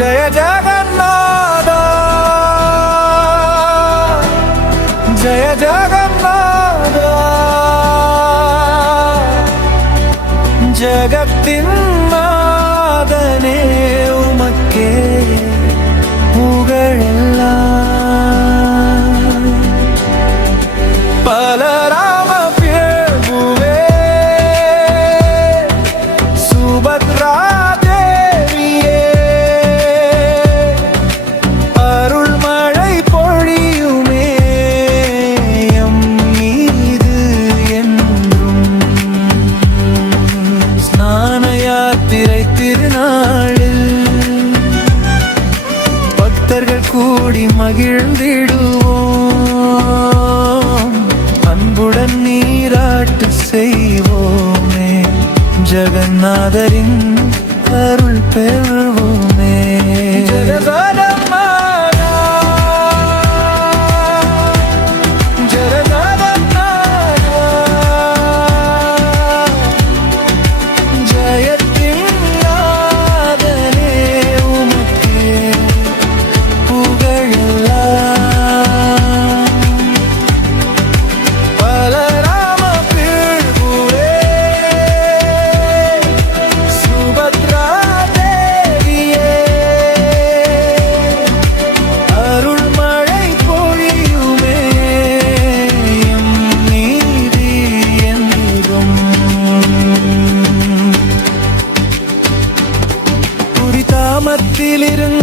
ஜய ஜகநாத ஜய ஜகநாத ஜகத்தின் நாதனே உமக்கே புகழெல்லாம் பலராம பிரபுவே சுபத்ரா தேவியே அருள் மழை பொழியுமே எம் மீது என்றும் ஸ்நான யாத்திரை திருநாளில் பக்தர்கள் கூடி மகிழ்ந்திடுவோம் அன்புடன் நீராட்டு செய்வோமே ஜெகநாதரின் அருள் பெறுவோமே ஜெகநாதமாதா ஜெகநாதமாதா ஜெயத்தின் நாதனே உமக்கே பலராம பிரபுவே சுபத்ரா தேவியே அருள் மழை பொழியுமே எம் மீது என்றும் புரிதாமத்திலிருந்து